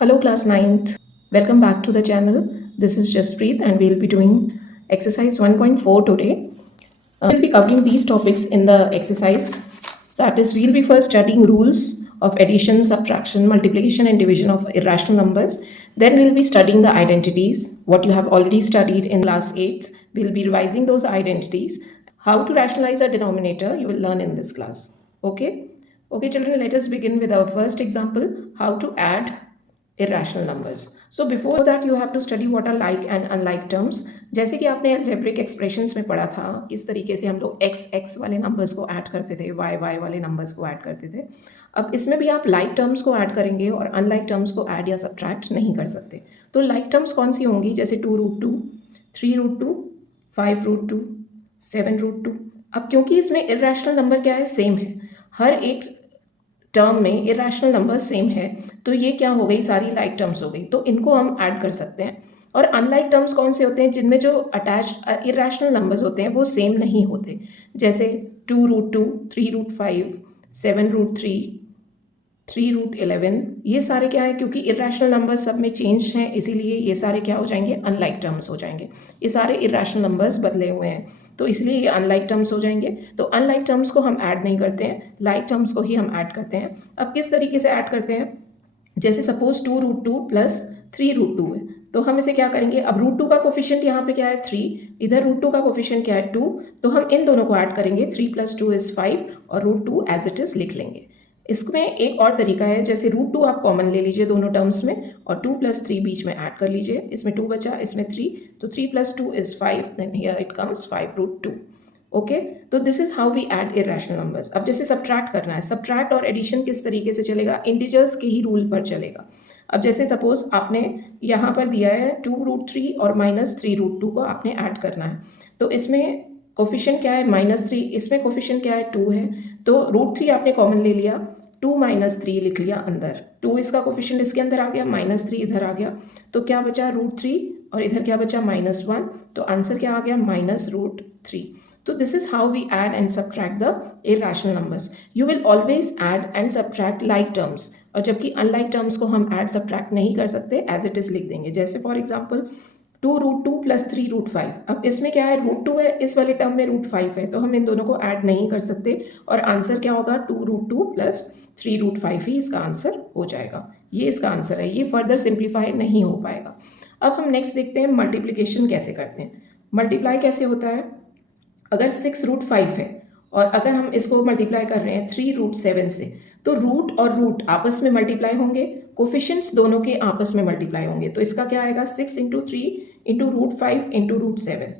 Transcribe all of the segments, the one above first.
Hello, class ninth. Welcome back to the channel. This is Jaspreet, and we'll be doing exercise 1.4 today. We'll be covering these topics in the exercise. That is, we'll be first studying rules of addition, subtraction, multiplication, and division of irrational numbers. Then we'll be studying the identities, what you have already studied in class 8. We'll be revising those identities. How to rationalize a denominator, you will learn in this class. Okay? Okay, children, let us begin with our first example, how to add irrational numbers. So before that you have to study what are like and unlike terms. जैसे कि आपने algebraic expressions में पढ़ा था किस तरीके से हम लोग x वाले numbers को ऐड करते थे, y वाले numbers को ऐड करते थे. अब इसमें भी आप like terms को ऐड करेंगे और unlike terms को ऐड या subtract नहीं कर सकते. तो like terms कौन सी होंगी? जैसे 2√2, 3√2, 5√2, 7√2. अब क्योंकि इसमें irrational number क्या है? सेम है. हर एक टर्म में इरेशनल नंबर सेम है, तो ये क्या हो गई? सारी लाइक टर्म्स हो गई, तो इनको हम ऐड कर सकते हैं. और अनलाइक टर्म्स कौन से होते हैं? जिनमें जो अटैच इरेशनल नंबर्स होते हैं वो सेम नहीं होते. जैसे 2√2, 3√5, 7√3, 3√11. ये सारे क्या है? क्योंकि इरेशनल नंबर सब में चेंज हैं, इसीलिए ये सारे क्या हो जाएंगे? अनलाइक टर्म्स हो जाएंगे. ये सारे इरेशनल नंबर्स बदले हुए हैं, तो इसलिए ये अनलाइक टर्म्स हो जाएंगे. तो अनलाइक टर्म्स को हम ऐड नहीं करते हैं, लाइक टर्म्स को ही हम ऐड करते हैं. अब किस तरीके से ऐड करते हैं? जैसे सपोज 2√2 प्लस 3√2 है, तो हम इसे क्या करेंगे? अब √2 का कोफिशिएंट यहाँ पे क्या है? 3. इधर √2 का कोफिशिएंट क्या है? 2. तो हम इन दोनों को ऐड करेंगे. 3 + 2 = 5 और √2 एज इट इज लिख लेंगे. इसमें एक और तरीका है, जैसे √2 आप कॉमन ले लीजिए दोनों टर्म्स में और 2 + 3 बीच में ऐड कर लीजिए. इसमें 2 बचा, इसमें 3, तो 3 + 2 = 5. Then here it comes 5√2. Okay, तो this is how we add irrational numbers. अब जैसे सब्ट्रैक्ट करना है, सब्ट्रैक्ट और एडिशन किस तरीके से चलेगा? इंटीजर्स के ही रूल पर चलेगा. अब जैसे सपोज आपने यहाँ पर दिया है 2√3 और -3√2 को आपने ऐड करना है, तो इसमें कोफिशिएंट क्या है? -3. इसमें कोफिशिएंट क्या है? 2 है. तो √3 आपने कॉमन ले लिया, 2 - 3 लिख लिया अंदर. 2 इसका कोफिशिएंट इसके अंदर आ गया, -3 इधर आ गया, तो क्या बचा? √3 और इधर क्या बचा? -1. तो आंसर क्या आ गया? -√3. So this is how we add and subtract the irrational numbers. You will always add and subtract like terms. और जबकि unlike terms को हम add subtract नहीं कर सकते, as it is लिख देंगे. जैसे for example 2√2 + 3√5. अब इसमें क्या है? √2 है, इस वाले टर्म में √5 है, तो हम इन दोनों को ऐड नहीं कर सकते और आंसर क्या होगा? 2√2 + 3√5 ही इसका आंसर हो जाएगा. ये इसका आंसर है, ये फर्दर सिंप्लीफाई नहीं हो पाएगा. अब हम नेक्स्ट देखते हैं मल्टीप्लिकेशन कैसे करते हैं. मल्टीप्लाई कैसे होता है? अगर 6√5 है और अगर हम इसको मल्टीप्लाई कर रहे हैं 3√7 से, तो रूट और रूट आपस में मल्टीप्लाई होंगे, कोफिशिएंट्स दोनों के आपस में मल्टीप्लाई होंगे. तो इसका क्या आएगा? 6 × 3 × √5 × √7.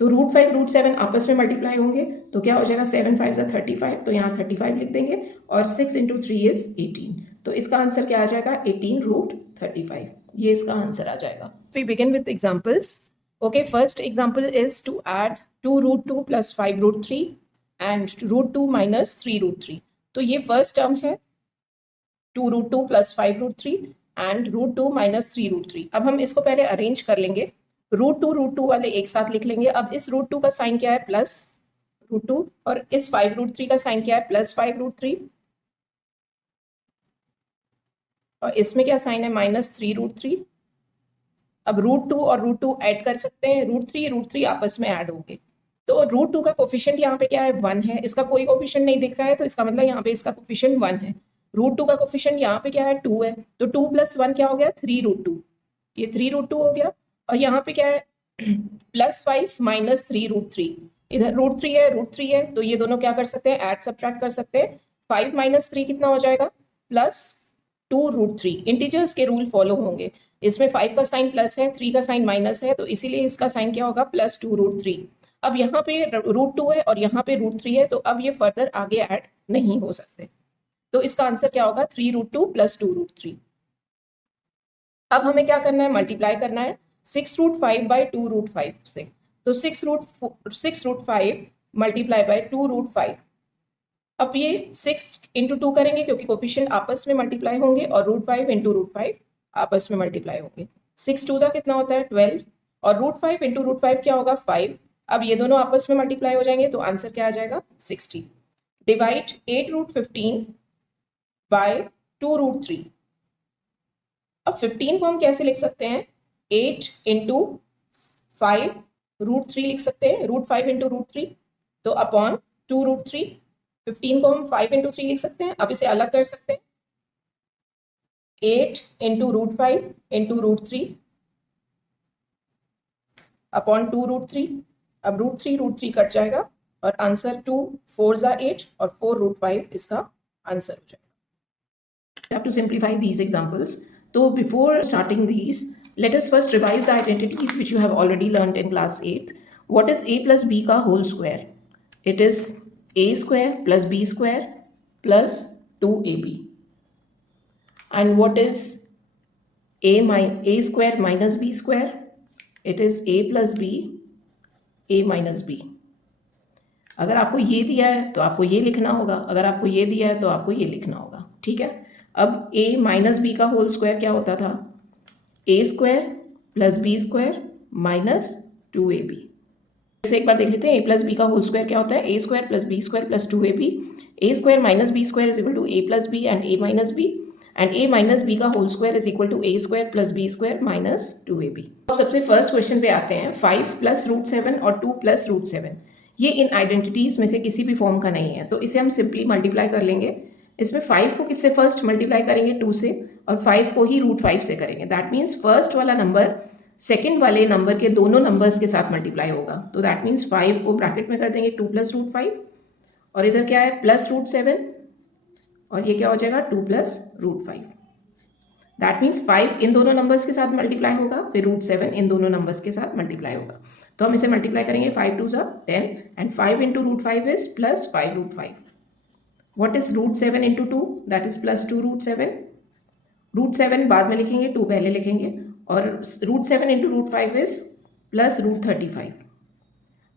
तो √5 √7 आपस में मल्टीप्लाई होंगे, तो क्या हो जाएगा? 7 × 5 = 35. तो यहाँ 35 लिख देंगे और 6 × 3 = 18. तो इसका आंसर क्या आ जाएगा? 18√35. ये इसका आंसर आ जाएगा. We begin with examples. Okay, first example is to add 2√2 + 5√3 and √2 - 3√3. तो ये फर्स्ट टर्म है 2√2 + 5√3 and √2 - 3√3. अब हम इसको पहले अरेंज कर लेंगे. √2 वाले एक साथ लिख लेंगे. अब इस √2 का साइन क्या है? +√2 और इस 5√3 का साइन क्या है? +5√3 और इसमें क्या साइन है? -3√3. अब √2 और √2 ऐड कर सकते हैं. √3 आपस में ऐड होंगे, तो √2 का कोफिशिएंट यहाँ पे क्या है? 1 है. इसका कोई कोफिशिएंट नहीं दिख रहा है, तो इसका मतलब यहाँ पे इसका कोफिशिएंट 1 है. √2 का कोफिशिएंट यहाँ पे क्या है? 2 है. तो 2 + 1 क्या हो गया? 3√2. ये 3√2 हो गया. और यहाँ पे क्या है? +5 - 3√3. इधर √3 है, √3 है, तो ये दोनों क्या कर सकते हैं? ऐड सब्ट्रैक्ट कर सकते हैं. 5 - 3 कितना हो जाएगा? +2√3. इंटीजर्स के रूल फॉलो होंगे. इसमें 5 का साइन प्लस है, 3 का साइन माइनस है, तो इसीलिए इसका साइन क्या होगा? +2√3. अब यहाँ पे √2 है और यहाँ पे √3 है, तो अब ये फर्दर आगे ऐड नहीं हो सकते. तो इसका आंसर क्या होगा? 3√2 + 2√3. अब हमें क्या करना है? मल्टीप्लाई करना है 6√5 / 2√5 से. तो 6√5 मल्टीप्लाई बाय 2√5. अब ये 6 × 2 करेंगे क्योंकि कोफिशिएंट आपस में मल्टीप्लाई होंगे और √5 × √5 आपस में मल्टीप्लाई होंगे. 6 2 कितना होता है? 12 और √5 × √5 क्या होगा? 5. अब ये दोनों आपस में मल्टीप्लाई हो जाएंगे, तो आंसर क्या आ जाएगा? 60. Divide 8√15 by 2√3. अब 15 को हम कैसे लिख सकते हैं, 8 इंटू 5 √3 लिख सकते हैं, √5 इंटू √3, तो अपॉन 2 √3। 15 को हम 5 इंटू 3 लिख सकते हैं। अब इसे अलग कर सकते हैं, 8 इंटू √5 इंटू √3 अपॉन 2 √3। अब √3 कट जाएगा और आंसर 2 4 ज़ा 8 और 4 √5 इसका आंसर हो जाएगा। You have to simplify these examples. So before starting these, let us first revise the identities which you have already learned in class 8th. What is a plus b ka whole square? It is a square plus b square plus 2ab. And what is a square minus b square? It is a plus b, a minus b. अगर आपको ये दिया है तो आपको ये लिखना होगा, अगर आपको ये दिया है तो आपको ये लिखना होगा, ठीक है। अब a माइनस बी का होल स्क्वायर क्या होता था, a square plus B square minus 2ab। इसे एक बार देख लेते हैं, a प्लस बी का होल स्क्वायर क्या होता है, a square plus B square plus 2ab। a square minus B square is equal to a plus B and a minus B, and a minus B का whole square is equal to a square plus B square minus 2ab। अब सबसे first question पे आते हैं, 5 plus √7 और 2 plus √7, ये इन identities में से किसी भी फॉर्म का नहीं है, तो इसे हम सिंपली मल्टीप्लाई कर लेंगे। इसमें 5 को किससे फर्स्ट मल्टीप्लाई करेंगे, 2 से, और 5 को ही √5 से करेंगे। दैट मीन्स फर्स्ट वाला नंबर सेकंड वाले नंबर के दोनों नंबर्स के साथ मल्टीप्लाई होगा। तो दैट मीन्स 5 को ब्रैकेट में कर देंगे 2 प्लस √5, और इधर क्या है प्लस √7, और ये क्या हो जाएगा 2 प्लस √5। दैट मीन्स 5 इन दोनों नंबर्स के साथ मल्टीप्लाई होगा, फिर √7 इन दोनों नंबर्स के साथ मल्टीप्लाई होगा। तो हम इसे मल्टीप्लाई करेंगे, 5 2 ज़ा 10 and 5 into √5 is plus 5 √5। What is √7 into 2, that is plus 2 √7। √7 बाद में लिखेंगे, 2 पहले लिखेंगे, और √7 इंटू √5 इज प्लस √35।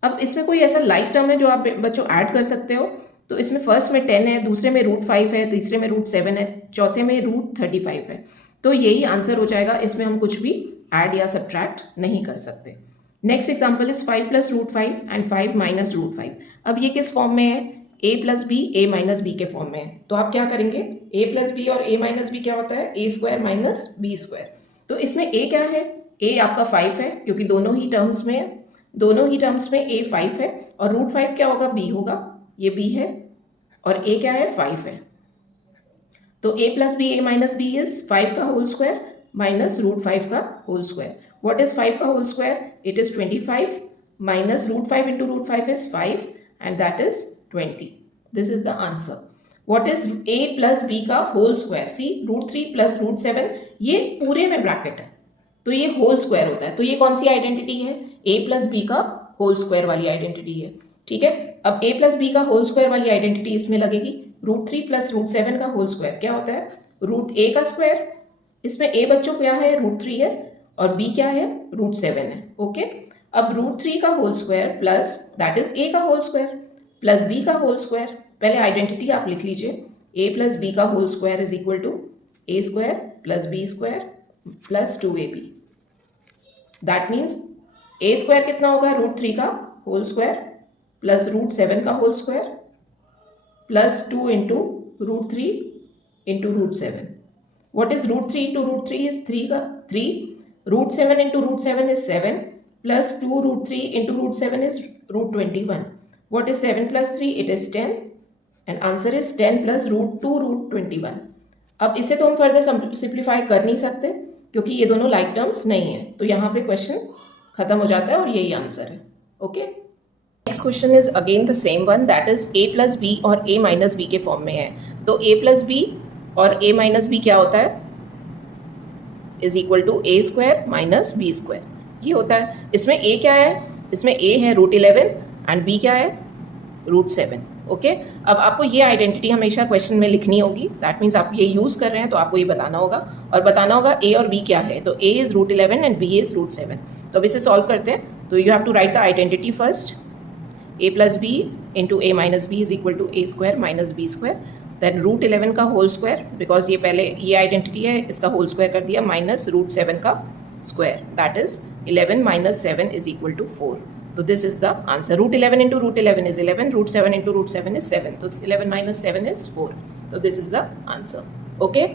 अब इसमें कोई ऐसा लाइक टर्म है जो आप बच्चों ऐड कर सकते हो, तो इसमें फर्स्ट में 10 है, दूसरे में √5 है, तीसरे में √7 है, चौथे में √35 है, तो यही आंसर हो जाएगा। इसमें हम कुछ भी ऐड या सब्ट्रैक्ट नहीं कर सकते। Next example is 5 plus √5 and 5 minus √5। अब ये किस फॉर्म में है, a plus B A minus b के फॉर्म में है। तो आप क्या करेंगे, a प्लस बी और a माइनस बी क्या होता है, a square minus B square. तो इसमें a क्या है, a आपका 5 है, क्योंकि दोनों ही टर्म्स में a 5 है, और √5 क्या होगा, b होगा, ये b है, और a क्या है 5 है। तो a plus B A minus b is 5 का होल स्क्वायर माइनस √5 का होल स्क्वायर। What is 5 का whole square, it is 25 minus √5 into √5 is 5 and that is 20. This is the answer. What is a plus b का whole square, see √3 plus √7 ये पूरे में bracket है, तो ये whole square होता है। तो ये कौन सी आइडेंटिटी है, a plus b का होल स्क्वायर वाली आइडेंटिटी है, ठीक है। अब a plus b का होल स्क्वायर वाली आइडेंटिटी इसमें लगेगी। √3 plus √7 का होल स्क्वायर क्या होता है, √a का स्क्वायर, इसमें a बच्चों क्या है √3 है, और b क्या है √7 है, ओके। अब √3 का whole square plus that is a का होल स्क्वायर प्लस b का होल स्क्वायर, पहले आइडेंटिटी आप लिख लीजिए, a प्लस b का whole square is equal to a square plus b square plus 2ab। That means a square कितना होगा, √3 का होल स्क्वायर प्लस √7 का whole square plus 2 into √3 into √7। What is √3 into √3 is 3 का 3, √7 into √7 is 7 plus 2 √3 into √7 is √21. What is 7 plus 3? It is 10 and answer is 10 plus √2 √21. अब इसे तो हम further simplify कर नहीं सकते क्योंकि ये दोनों लाइक टर्म्स नहीं है, तो यहाँ पे क्वेश्चन खत्म हो जाता है और यही आंसर है, okay. Next question is again the same one, that is a plus b और a माइनस बी के फॉर्म में है। तो a प्लस बी और a माइनस बी क्या होता है, is equal to a square minus B square, ये होता है। इसमें a क्या है, इसमें a है √11 एंड b क्या है √7, ओके। अब आपको ये आइडेंटिटी हमेशा क्वेश्चन में लिखनी होगी, दैट मीन्स आप ये यूज़ कर रहे हैं तो आपको ये बताना होगा, और बताना होगा a और b क्या है। तो a is √11 and b is √7। तो अब इसे सॉल्व करते हैं, तो you have to write the identity first, a plus B into a minus b is equal to a square minus B square, then √11 का होल स्क्वायर, बिकॉज ये पहले ये आइडेंटिटी है, इसका होल स्क्वायर कर दिया, माइनस √7 का square, that is 11 minus 7 is equal to 4। तो this is the answer. √11 into √11 is 11, √7 into √7 is 7, तो 11 minus 7 is 4. So this is the answer. Okay.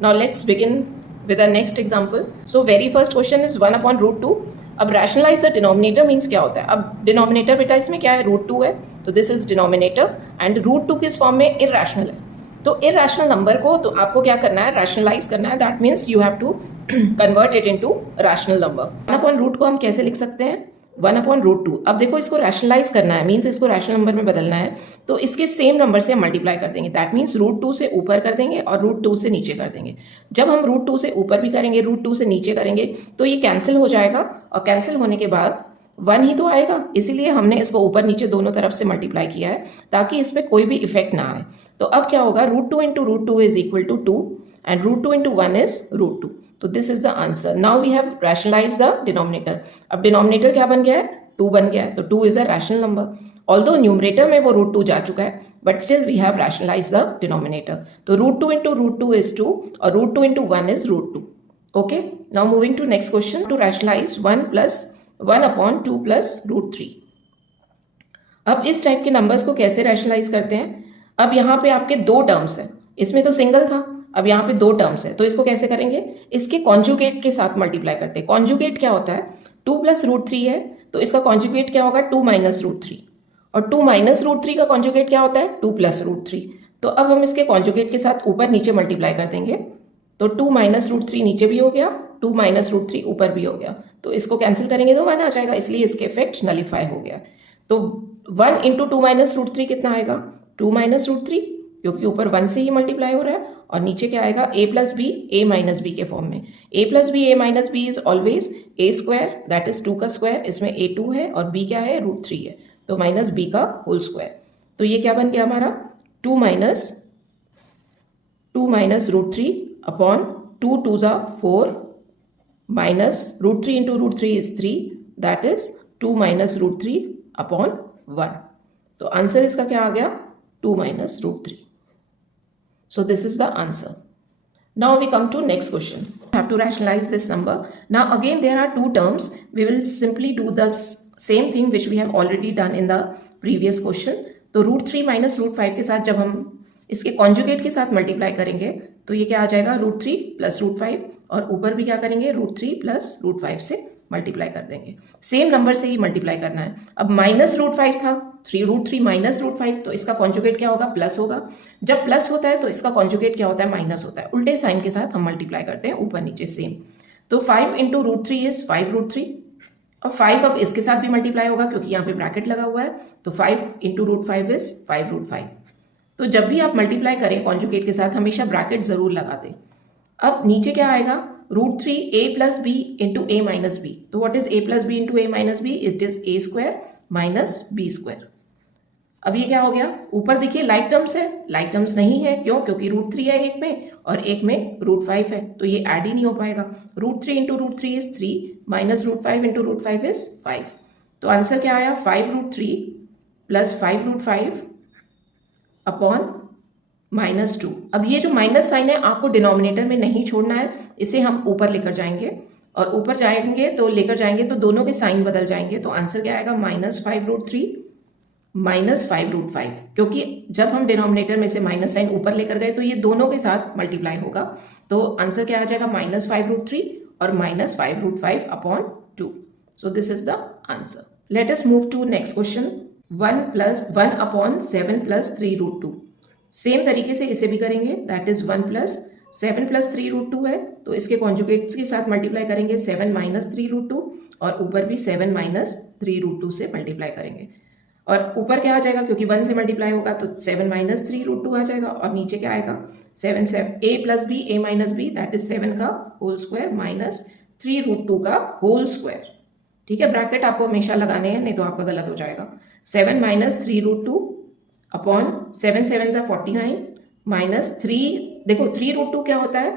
Now let's begin with our next example. So very first question is 1 upon root 2. अब rationalize the denominator means क्या होता है? अब denominator बेटा इसमें क्या है? root 2 है, तो this is denominator and root 2 किस फॉर्म में? irrational है. तो irrational नंबर को तो आपको क्या करना है? rationalize करना है. That means you have to convert it into rational number. 1 upon root को हम कैसे लिख सकते हैं? 1 अपॉन रूट 2. अब देखो इसको रैशनलाइज करना है, मीन्स इसको रैशनल नंबर में बदलना है, तो इसके सेम नंबर से हम मल्टीप्लाई कर देंगे. दैट मीन्स रूट 2 से ऊपर कर देंगे और रूट 2 से नीचे कर देंगे. जब हम रूट 2 से ऊपर भी करेंगे, रूट 2 से नीचे करेंगे, तो ये कैंसिल हो जाएगा और कैंसिल होने के बाद 1 ही तो आएगा. इसीलिए हमने इसको ऊपर नीचे दोनों तरफ से मल्टीप्लाई किया है ताकि इस पर कोई भी इफेक्ट ना आए. तो अब क्या होगा? Root 2 into root 2 is equal to 2 and root 2 into 1 is root 2. तो this is the answer. Now we have rationalise the denominator. अब डिनोमिनेटर क्या बन गया है? 2 बन गया है. तो 2 is a rational number. Although numerator में वो रूट 2 जा चुका है, but still we have rationalise the denominator. तो रूट 2 इंटू रूट 2 इज 2 और root 2 into 1 is root 2. Okay, now moving to next question. To rationalise 1 plus 1 upon 2 plus root 3. अब इस type के नंबर्स को कैसे रैशनलाइज करते हैं? अब यहाँ पे आपके दो टर्म्स हैं, इसमें तो सिंगल था, अब यहाँ पे दो टर्म्स है, तो इसको कैसे करेंगे? इसके कॉन्जुगेट के साथ मल्टीप्लाई करते हैं. कॉन्जुगेट क्या होता है? 2 प्लस रूट 3 है, तो इसका कॉन्जुगेट क्या होगा? 2 माइनस रूट 3. और 2 माइनस रूट 3 का कॉन्जुगेट क्या होता है? 2 प्लस रूट 3. तो अब हम इसके कॉन्जुगेट के साथ ऊपर नीचे मल्टीप्लाई कर देंगे, तो 2 माइनस रूट 3 नीचे भी हो गया, 2 माइनस रूट 3 ऊपर भी हो गया. तो इसको कैंसिल करेंगे तो 1 आ जाएगा, इसलिए इसके इफेक्ट नलीफाई हो गया. तो 1 इंटू 2 माइनस रूट 3 कितना आएगा? 2 माइनस रूट 3, क्योंकि ऊपर 1 से ही मल्टीप्लाई हो रहा है, और नीचे क्या आएगा? a plus b, a minus b के फॉर्म में. a plus b, a minus b is always a square, that is 2 का स्क्वायर. इसमें a 2 है और b क्या है? रूट 3 है, तो माइनस b का होल स्क्वायर. तो ये क्या बन गया हमारा? 2 माइनस रूट 3 अपॉन 2 2 ज़ा 4 minus root 3 into root 3 is 3, that is 2 minus root 3 upon 1. तो आंसर इसका क्या आ गया? 2 minus root 3. So this is the answer. Now we come to next question. We have to rationalize this number. Now again there are two terms. We will simply do the same thing which we have already done in the previous question. तो root 3 minus root 5 के साथ जब हम इसके conjugate के साथ multiply करेंगे तो ये क्या आ जाएगा? रूट 3 प्लस रूट 5, और ऊपर भी क्या करेंगे? रूट 3 प्लस रूट 5 से मल्टीप्लाई कर देंगे. सेम नंबर से ही मल्टीप्लाई करना है. अब माइनस रूट 5 था, रूट 3 माइनस रूट 5, तो इसका कॉन्जुगेट क्या होगा? प्लस होगा. जब प्लस होता है तो इसका कॉन्जुगेट क्या होता है? माइनस होता है. उल्टे साइन के साथ हम मल्टीप्लाई करते हैं, ऊपर नीचे सेम. तो 5 इंटू रूट 3 इज 5 रूट 3, और 5 अब इसके साथ भी मल्टीप्लाई होगा क्योंकि यहाँ पे ब्रैकेट लगा हुआ है, तो 5 इंटू रूट 5 इज 5 रूट 5. तो जब भी आप मल्टीप्लाई करें कॉन्जुगेट के साथ हमेशा ब्रैकेट जरूर लगा दें. अब नीचे क्या आएगा? Root 3 a plus B into A minus B. तो what is a plus B into A minus B? It is a square minus B square. अब ये क्या हो गया? ऊपर देखिए लाइक टर्म्स है, लाइक टर्म्स नहीं है. क्यों? क्योंकि रूट 3 है एक में और एक में रूट 5 है, तो ये ऐड ही नहीं हो पाएगा. Root 3 into root 3 is 3 minus root 5 into root 5 is 5. तो आंसर क्या आया? 5 root 3 plus 5 root 5 upon minus 2. अब ये जो माइनस साइन है आपको डिनोमिनेटर में नहीं छोड़ना है, इसे हम ऊपर लेकर जाएंगे, और ऊपर जाएंगे तो लेकर जाएंगे तो दोनों के साइन बदल जाएंगे. तो आंसर क्या आएगा? माइनस 5 रूट 3 माइनस 5 रूट 5, क्योंकि जब हम डिनोमिनेटर में से माइनस साइन ऊपर लेकर गए तो ये दोनों के साथ मल्टीप्लाई होगा. तो आंसर क्या आ जाएगा? माइनस 5 रूट 3 और minus 5 root 5 upon 2. So this is the answer. Let us move to next question. 1 upon 7 plus 3 root 2. Same तरीके से इसे भी करेंगे, that is 1 plus 7 plus 3 root 2 है, तो इसके कॉन्जुगेट्स के साथ मल्टीप्लाई करेंगे 7 माइनस 3 रूट 2, और ऊपर भी 7 माइनस 3 रूट 2 से मल्टीप्लाई करेंगे. और ऊपर क्या आ जाएगा? क्योंकि 1 से मल्टीप्लाई होगा तो 7 माइनस 3 रूट 2 आ जाएगा, और नीचे क्या आएगा? 7 a plus b, a minus b, that is 7 का होल स्क्वायर माइनस 3 रूट 2 का होल स्क्वायर. ठीक है, ब्रैकेट आपको हमेशा लगाने हैं, नहीं तो आपका गलत हो जाएगा. 7 माइनस 3 रूट 2 अपॉन 7 7 सा 49 माइनस 3. देखो 3 रूट 2 क्या होता है?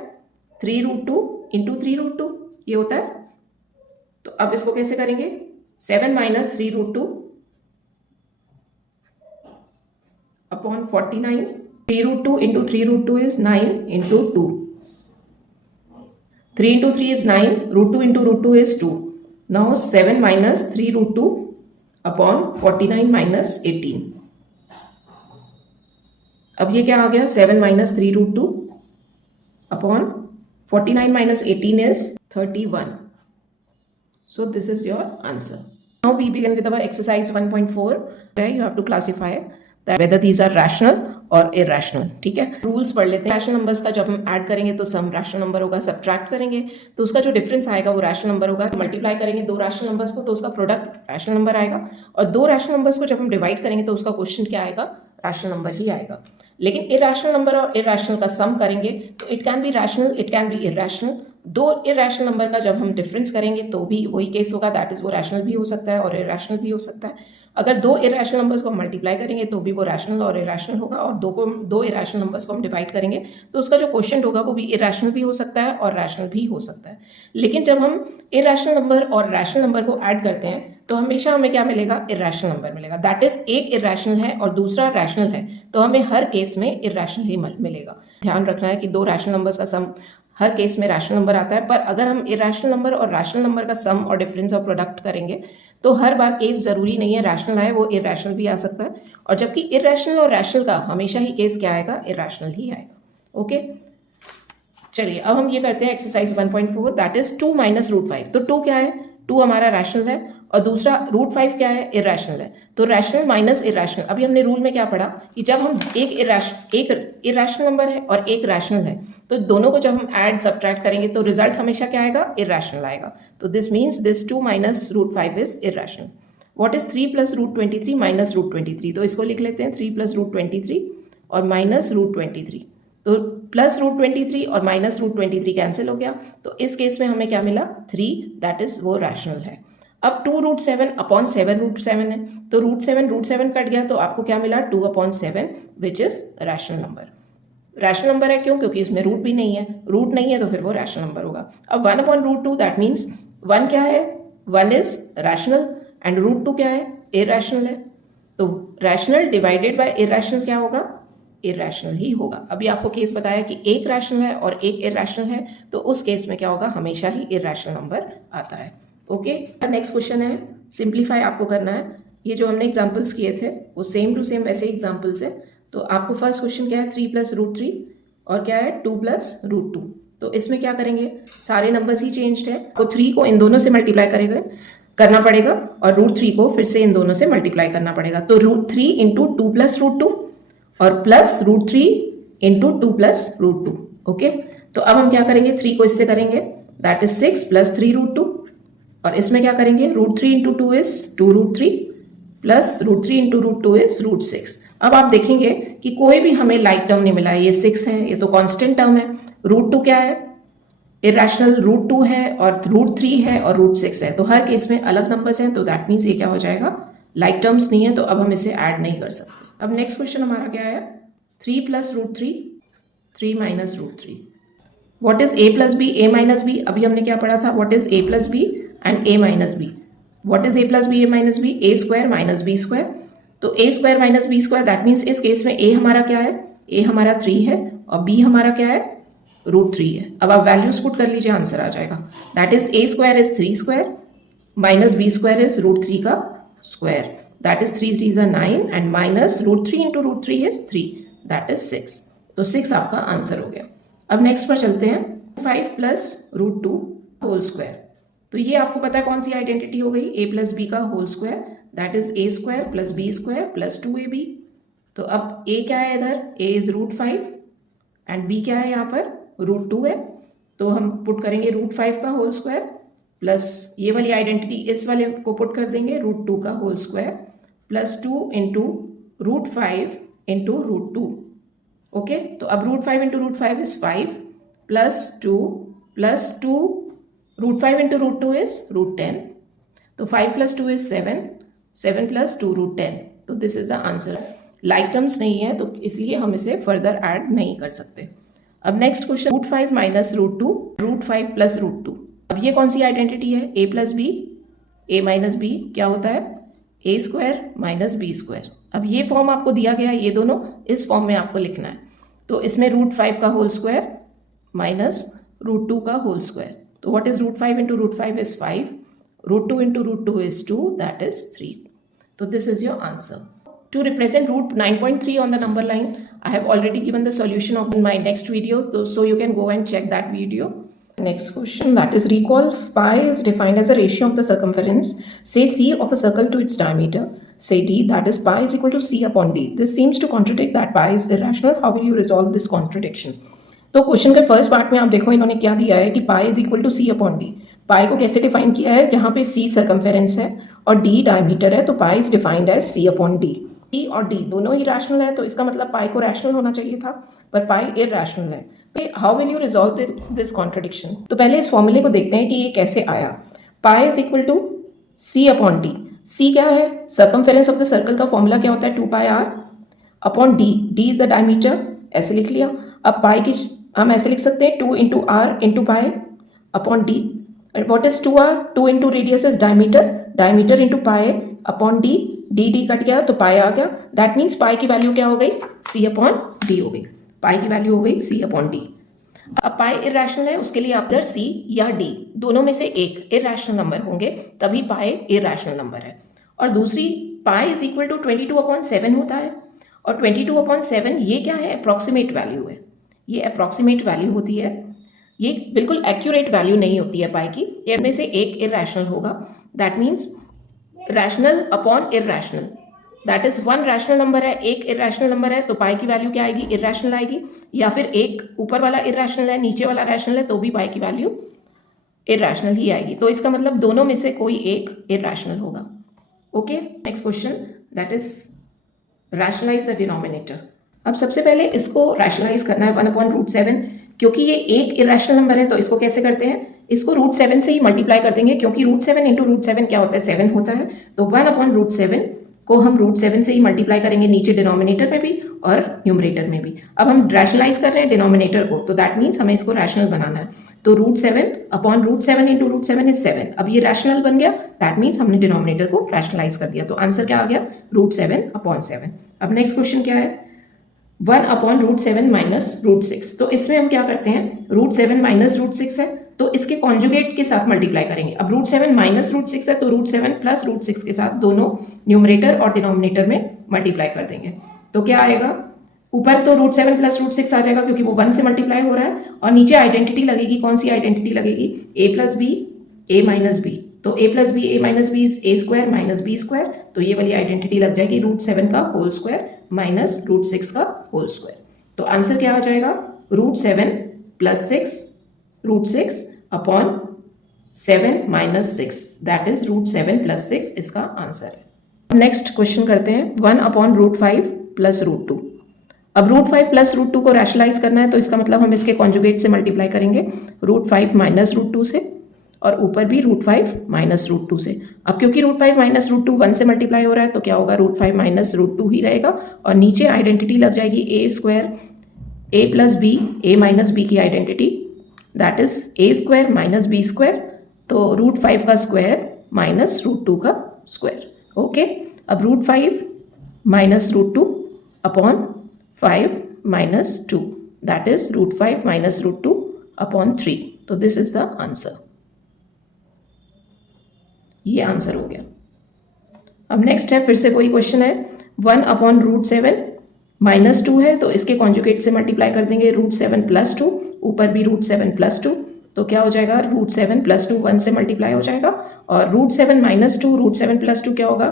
3 रूट 2 इंटू 3 रूट 2 ये होता है. तो अब इसको कैसे करेंगे? 7 minus 3 root 2 upon 49. 3 root 2 into 3 root 2 is 9 into 2. 3 into 3 is 9. Root 2 into root 2 is 2. Now 7 minus 3 root 2 upon 49 minus 18. अब ये क्या आ गया? 7 minus 3 root 2 upon 49 minus 18 is 31. So this is your answer. Now we begin with our exercise 1.4. You have to classify that whether these are rational और irrational. ठीक है, rules पढ़ लेते हैं. रैशनल नंबर्स का जब हम ऐड करेंगे तो सम रैशनल नंबर होगा, सब्ट्रैक्ट करेंगे तो उसका जो डिफरेंस आएगा वो रैशनल नंबर होगा. मल्टीप्लाई करेंगे दो रैशनल नंबर्स को तो उसका प्रोडक्ट रैशनल नंबर आएगा. और दो रैशनल नंबर्स को जब हम डिवाइड करेंगे तो उसका क्वेश्चन क्या आएगा, रैशनल नंबर ही आएगा. लेकिन इरैशनल नंबर और इरैशनल का सम करेंगे तो it can be rational, it can be irrational. दो इरैशनल नंबर का जब हम डिफरेंस करेंगे तो भी वही केस होगा, दैट इज वो रैशनल भी हो सकता है और इरैशनल भी हो सकता है. अगर दो इरैशनल नंबर्स को मल्टीप्लाई करेंगे तो भी वो रैशनल और इरैशनल होगा. और दो इरैशनल नंबर्स को हम डिवाइड करेंगे तो उसका जो क्वेश्चन होगा वो भी इरैशनल भी हो सकता है और रैशनल भी हो सकता है. लेकिन जब हम इरैशनल नंबर और रैशनल नंबर को ऐड करते हैं तो हमेशा हमें क्या मिलेगा, इरैशनल नंबर मिलेगा. दैट इज एक इरैशनल है और दूसरा रैशनल है तो हमें हर केस में इरैशनल ही मिलेगा. ध्यान रखना है कि दो रैशनल नंबर्स का सम हर केस में रैशनल नंबर आता है. पर अगर हम इरैशनल नंबर और रैशनल नंबर का सम और डिफरेंस और प्रोडक्ट करेंगे तो हर बार केस जरूरी नहीं है रैशनल आए, वो इरैशनल भी आ सकता है. और जबकि इरैशनल और रैशनल का हमेशा ही केस क्या आएगा, इरैशनल ही आएगा. ओके, चलिए अब हम ये करते हैं exercise 1.4 that is 2 minus root 5. तो 2 क्या है, 2 हमारा रैशनल है और दूसरा रूट 5 क्या है, इरैशनल है. तो रैशनल माइनस इरैशनल. अभी हमने रूल में क्या पढ़ा कि जब हम एक इरैशनल नंबर है और एक रैशनल है तो दोनों को जब हम ऐड सब्ट्रैक्ट करेंगे तो रिजल्ट हमेशा क्या आएगा, इरैशनल आएगा. तो this means this 2 minus root 5 is irrational. What is 3 plus root 23 minus root 23. तो इसको लिख लेते हैं 3 प्लस रूट 23 और माइनस रूट 23. तो प्लस रूट 23 और माइनस रूट 23 कैंसिल हो गया. तो इस केस में हमें क्या मिला, 3, दैट इज वो रैशनल है. अब 2 रूट 7 अपॉन 7 रूट 7 है तो रूट 7 कट गया तो आपको क्या मिला, 2 upon 7 which is rational number. Rational number है क्यों, क्योंकि इसमें रूट भी नहीं है. रूट नहीं है तो फिर वो रैशनल नंबर होगा. अब 1 अपॉन रूट 2 दैट मीन्स 1 क्या है, 1 इज रैशनल एंड रूट 2 क्या है, इरैशनल है. तो रैशनल डिवाइडेड बाय इरैशनल क्या होगा, इरैशनल ही होगा. अभी आपको केस बताया कि एक रैशनल है और एक इरैशनल है तो उस केस में क्या होगा, हमेशा ही इरैशनल नंबर आता है. ओके, नेक्स्ट क्वेश्चन है, सिंप्लीफाई आपको करना है. ये जो हमने एग्जांपल्स किए थे वो सेम टू सेम वैसे एग्जांपल्स है. तो आपको फर्स्ट क्वेश्चन क्या है, 3 प्लस रूट 3 और क्या है 2 प्लस रूट 2. तो इसमें क्या करेंगे, सारे नंबर्स ही चेंज्ड है. तो 3 को इन दोनों से मल्टीप्लाई करना पड़ेगा और रूट 3 को फिर से इन दोनों से मल्टीप्लाई करना पड़ेगा. तो रूट 3 इंटू 2 प्लस रूट 2 और plus root 3 into 2 plus root 2. Okay, तो अब हम क्या करेंगे, 3 को इससे करेंगे दैट इज 6 प्लस 3 रूट 2 और इसमें क्या करेंगे, root 3 into 2 is 2 root 3 plus root 3 into root 2 is root 6. अब आप देखेंगे कि कोई भी हमें लाइक टर्म नहीं मिला. ये 6 है, ये तो कांस्टेंट टर्म है. रूट 2 क्या है, इरैशनल रूट 2 है और रूट 3 है और रूट 6 है. तो हर केस में अलग नंबर्स हैं तो दैट मीन्स ये क्या हो जाएगा, लाइक टर्म्स नहीं है तो अब हम इसे ऐड नहीं कर सकते. अब नेक्स्ट क्वेश्चन हमारा क्या है, 3 plus root 3, 3 minus root 3. What is a plus b, a minus b. अभी हमने क्या पढ़ा था, what is a plus B and a minus b. What is a plus b, a minus b, a square minus b square. तो a square minus b square that means इस case में a हमारा क्या है, a हमारा 3 है और b हमारा क्या है, रूट 3 है. अब आप वैल्यूज पुट कर लीजिए, आंसर आ जाएगा. That is a square is 3 square minus b square is root 3 का square. That is 3 3s are 9 and minus root 3 into root 3 is 3. That is 6. तो 6 आपका आंसर हो गया. अब नेक्स्ट पर चलते हैं, 5 प्लस रूट 2 होल स्क्वायर. तो ये आपको पता है कौन सी आइडेंटिटी हो गई, a प्लस बी का whole square that is a square plus B square plus 2ab. तो अब a क्या है इधर, a is root 5 and b क्या है यहाँ पर, रूट 2 है. तो हम पुट करेंगे रूट 5 का होल स्क्वायर प्लस ये वाली आइडेंटिटी इस वाले को पुट कर देंगे रूट 2 का whole square plus 2 into root 5 into root 2. Okay, तो अब root 5 into root 5 is 5 plus 2 root 5 into root 2 is root 10. तो 5 प्लस 2 इज 7, 7 प्लस 2 रूट 10. तो this is the answer. Like terms नहीं है तो इसलिए हम इसे फर्दर ऐड नहीं कर सकते. अब next question, root 5 minus root 2, root 5 plus root 2. अब ये कौन सी आइडेंटिटी है, a plus b, a minus b क्या होता है, a square minus B square. अब ये फॉर्म आपको दिया गया है, ये दोनों इस फॉर्म में आपको लिखना है. तो इसमें रूट 5 का होल स्क्वायर माइनस रूट 2 का होल स्क्वायर. तो what is root 5 into root 5 is 5, root 2 into root 2 is 2 that is 3. तो this is your answer. To represent root 9.3 on the number line, I have already given the solution of in my next video, so you can go and check that video. Next question, that is, recall pi is defined as a ratio of the circumference, say c, of a circle to its diameter, say d, that is pi is equal to c upon d. This seems to contradict that pi is irrational. How will you resolve this contradiction? तो question के first part में आप देखो इन्होंने क्या दिया है कि pi is equal to C upon D. Pi को कैसे डिफाइन किया है, जहाँ पे सी सर्कमफेरेंस है और डी डायमीटर है, तो pi is defined as c upon D. D और डी दोनों ही रैशनल है, तो इसका मतलब पाई को रैशनल होना चाहिए था, पर पाई इरैशनल है. How will you resolve this contradiction? तो पहले इस फॉर्मूले को देखते हैं कि ये कैसे आया. Pi is equal to C upon D. C क्या है, सर्कमफेरेंस ऑफ द सर्कल का फॉर्मूला क्या होता है, 2πr upon D. D is the diameter, ऐसे लिख लिया. अब पाई की हम ऐसे लिख सकते हैं 2 into r into pi upon d. What is 2r? 2 into radius is diameter, diameter into pi upon D. D d cut गया तो पाई आ गया. दैट मीन्स पाई की वैल्यू क्या हो गई, सी अपॉन डी हो गई. पाई की वैल्यू हो गई सी अपॉन डी. अब पाई इरैशनल है, उसके लिए आप इधर सी या डी दोनों में से एक इरैशनल नंबर होंगे, तभी पाई इरैशनल नंबर है. और दूसरी, पाई इज इक्वल टू 22/7 होता है, और 22/7 ये क्या है, अप्रॉक्सीमेट वैल्यू है. ये अप्रॉक्सीमेट वैल्यू होती है, ये बिल्कुल एक्यूरेट वैल्यू नहीं होती है पाई की. इनमें से एक इरैशनल होगा. That means rational upon irrational. That is one rational number है, एक इरैशनल नंबर है, तो पाई की वैल्यू क्या आएगी, इरैशनल आएगी. या फिर एक ऊपर वाला इरैशनल है, नीचे वाला रैशनल है, तो भी पाई की वैल्यू इरैशनल ही आएगी. तो इसका मतलब दोनों में से कोई एक इरैशनल होगा. Okay, next question, that is rationalise the denominator. अब सबसे पहले इसको रैशनलाइज करना है 1/√7. क्योंकि ये एक इरैशनल नंबर है, तो इसको कैसे करते हैं, इसको √7 से ही मल्टीप्लाई कर देंगे, क्योंकि √7 इंटू √7 क्या होता है, 7 होता है. तो 1/√7 को हम √7 से ही मल्टीप्लाई करेंगे, नीचे डिनोमिनेटर में भी और न्यूमरेटर में भी. अब हम रैशनलाइज कर रहे हैं डिनोमिनेटर को, तो दैट मीन्स हमें इसको रैशनल बनाना है. तो √7/√7 इंटू √7 इज 7. अब ये रैशनल बन गया, दैट मीन्स हमने डिनोमिनेटर को रैशनलाइज कर दिया. तो आंसर क्या आ गया, √7/7. अब नेक्स्ट क्वेश्चन क्या है, 1/√7 माइनस √6. तो इसमें हम क्या करते हैं, √7 माइनस √6 है, तो इसके कॉन्जुगेट के साथ मल्टीप्लाई करेंगे. अब √7 माइनस √6 है, तो √7 प्लस √6 के साथ दोनों न्यूमरेटर और डिनोमिनेटर में मल्टीप्लाई कर देंगे. तो क्या आएगा, ऊपर तो √7 प्लस √6 आ जाएगा, क्योंकि वो 1 से मल्टीप्लाई हो रहा है, और नीचे आइडेंटिटी लगेगी. कौन सी आइडेंटिटी लगेगी, a plus B A minus B. तो a plus B A minus b is a square minus B square. तो ये वाली आइडेंटिटी लग जाएगी, √7 का होल स्क्वायर माइनस √6 का होल स्क्वायर. तो आंसर क्या आ जाएगा, √7 plus 6 √6 upon 7 minus 6. That is √7 plus 6 इसका आंसर है. नेक्स्ट क्वेश्चन करते हैं, 1/√5 प्लस √2. अब √5 प्लस √2 को रैशनलाइज करना है, तो इसका मतलब हम इसके कॉन्जुगेट से मल्टीप्लाई करेंगे, √5 माइनस √2 से, और ऊपर भी √5 माइनस √2 से. अब क्योंकि √5 माइनस √2 1 से मल्टीप्लाई हो रहा है, तो क्या होगा, √5 माइनस √2 ही रहेगा, और नीचे आइडेंटिटी लग जाएगी a square a plus B A minus B की identity. That is a square minus B square. तो √5 का स्क्वायर माइनस √2 का स्क्वायर. ओके, अब √5 minus √2 upon 5 minus 2. That is √5 minus √2 upon 3. तो दिस इज द आंसर. ये answer हो गया. अब नेक्स्ट है, फिर से कोई क्वेश्चन है, 1/√7 माइनस 2 है, तो इसके कॉन्जुगेट से मल्टीप्लाई कर देंगे, √7 प्लस 2, ऊपर भी √7 प्लस 2. तो क्या हो जाएगा, √7 प्लस 2 1 से मल्टीप्लाई हो जाएगा, और √7 माइनस 2 √7 प्लस 2 क्या होगा,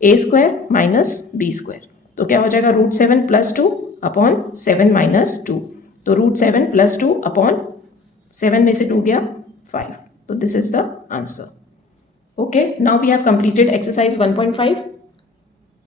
a square minus B square. तो क्या हो जाएगा, √7 प्लस 2 अपॉन 7 माइनस 2. तो √7 प्लस 2 अपॉन 7 में से 2 गया 5. तो this is the answer. Okay, now we have completed exercise 1.5.